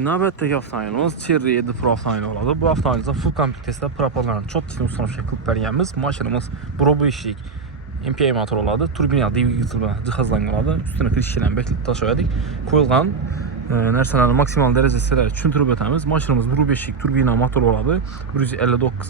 Növbətdəki avtomobilimiz Cherry 7 Pro avtomobili oladı. Bu avtomobilimizdə full komplektəsində propalarını çox ciddi ustanmış qılıb bərgənimiz. Maşinimiz Brobo işlik MPI motor oladı. Turbina dvigatelə cihazlanğıladı. Üstünə krişlən bəklət daşıyadik. Qoyulğan nərsələrin maksimal dərəcəsilə çüntürüb ötəmiz. Maşinimiz Brobo işlik turbina motor oladı. 159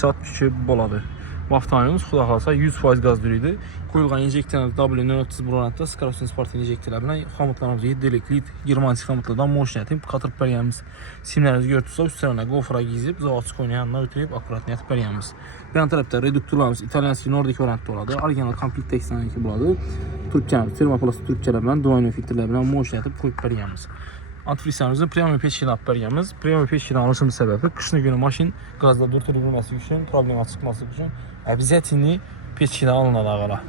çat gücü boladı. Bu avtomobilimiz xuda qalsa 100% qaz dürüydü. Qoyulğan injektorlar W400 Bronatda Skarostin Sport injektorlarına xamutlarımız 7 lit Germanski xamutlardan moşinətib qatırıb bərgənimiz. Simlərimizi görürsünüz, üstlərinə gofra gizib, zavatçıq oynayanda ötürüb akurat niyət bərgənimiz. Yan tərəfdə reduktorlarımız İtalyanski Nordic variantda oladı. Orijinal komplet 82 buladı. Türkçəmiz, termoplast Türkçələrlə, duayno filtrlərlə moşinətib qoyub bərgənimiz. Antifrizlərimizin premium peçkini bərgənimiz. Premium peçkini alışımız səbəbi qışını günü maşın qazda durdurulması üçün, problem çıxması üçün обязательно peçkini alınır ağala.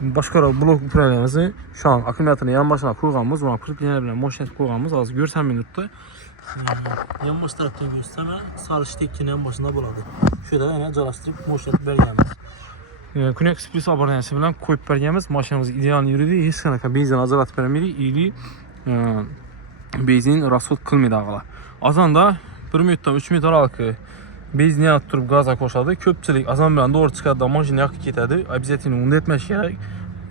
Başqa blok problemimizi şu an akümulyatorun yan başına qoyğanımız, ona priplənə bilən moşinət qoyğanımız az görsən minutda. Yan baş tərəfdən göstərmə, sarı ştekinin yan başında buladı. Şöyle yəni calaşdırıb moşinət bərgənimiz. Kunya Express abonəsi bilən qoyub bərgənimiz. Maşinimiz ideal yürüdü. Heç qanaka benzin azalat vermirik. İyili benzin rasxod qılmır ağala. Azan da 1 minutdan 3 minut aralıqı benzin yanıb durub qaza qoşadı. Köpçülük azan bilən doğru çıxardı da maşını yaxı getədi. Obязательно onu etmək gərək.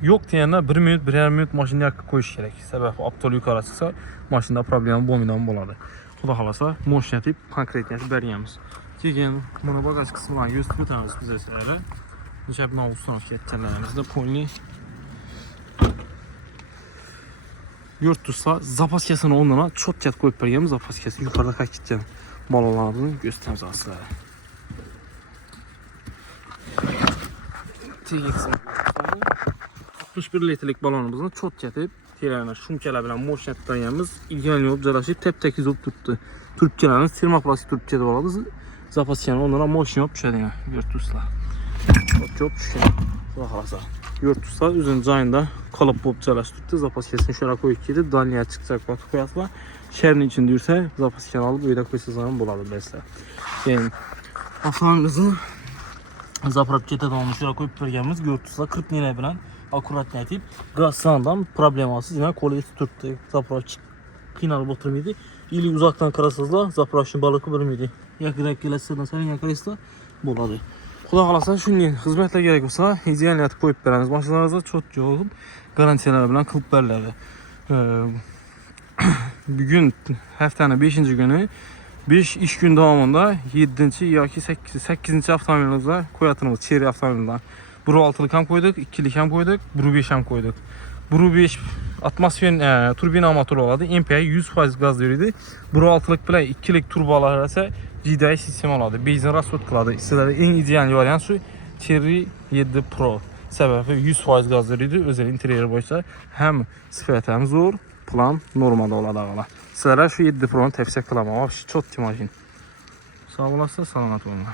Yox deyəndə 1 minut, 1,5 minut maşını yaxı qoyuş gərək. Səbəb aptol yuxarı çıxsa maşında problem bolmadan boladı. Xuda xalasa moşinətib konkretniyyəti bərgənimiz. Gəlin bunu bagaj qismından göstərib ötəmiz bizə sırayla. Cəblə olsun getçələrimizdə polni yurtdursa zapaskasını onlara çox kət qoyub bərgənimiz. Zapaskası yuxarıda qəkitcən balalarını göstərimiz asıları. 61 litrelik balonumuzun çox kətib tələrinə şumkələ bilən moşinət bərgənimiz ilgən olub cəlaşıb təp-təkiz olub tutdu. Türkçələrin termoplastik türkçədə oladı. Zapaskasını onlara moşin olub düşədi. Yurtdursa çok düşkən. Baxarasa. Yurtdursa üzün cayında kalıp bulup çalıştırdı. Zapaskasını şöyle koyup gidip dalya çıkacak batı koyatla. Şehrin için dürse zapaskasını alıp uyda koysazlarını buladı besle. Yani avtomobilimizin zaprap ketədə onu şöyle koyup bərgənimiz Yurtdursa 40 liraya bilen akurat nətib qaz sağından problemasız yine kolye tutdu. Zaprap qıynalıp oturmaydı. İli uzaktan karasızla zaprapşın balıqı bölmeydi. Yakırak geləsindən sənin yakarısla buladı. Xuda qalasa şunun xidmətlə gerek olsa ideal niyəti qoyub bərəniz. Maşınlarınızda çox yoğun garantiyalar bilən qılıb bərlərdir. Bugün həftənin 5-ci günü 5 iş gün davamında 7-ci ya ki 8-ci avtomobilimizdə koyatımız Cherry avtomobilindən. Buru 6'lı kam koyduk, 2'li kam koyduk, Buru 5 kam koyduk. Buru 5 atmosfer turbina motoru oladı. MPI 100% gaz verirdi. Buru 6'lık bile 2'lik turbalar ise GDI sistem oladı. Benzin rasot kıladı. İstələri en ideal variant şu Cherry 7 Pro. Səbəbi 100% gaz verirdi. Özel interior boyunca hem sifət hem zor, plan normada oladı ağala. İstələrə şu 7 Pro'nu təfsir qılama. Çok timajin. Sağ olasın, salamat olun.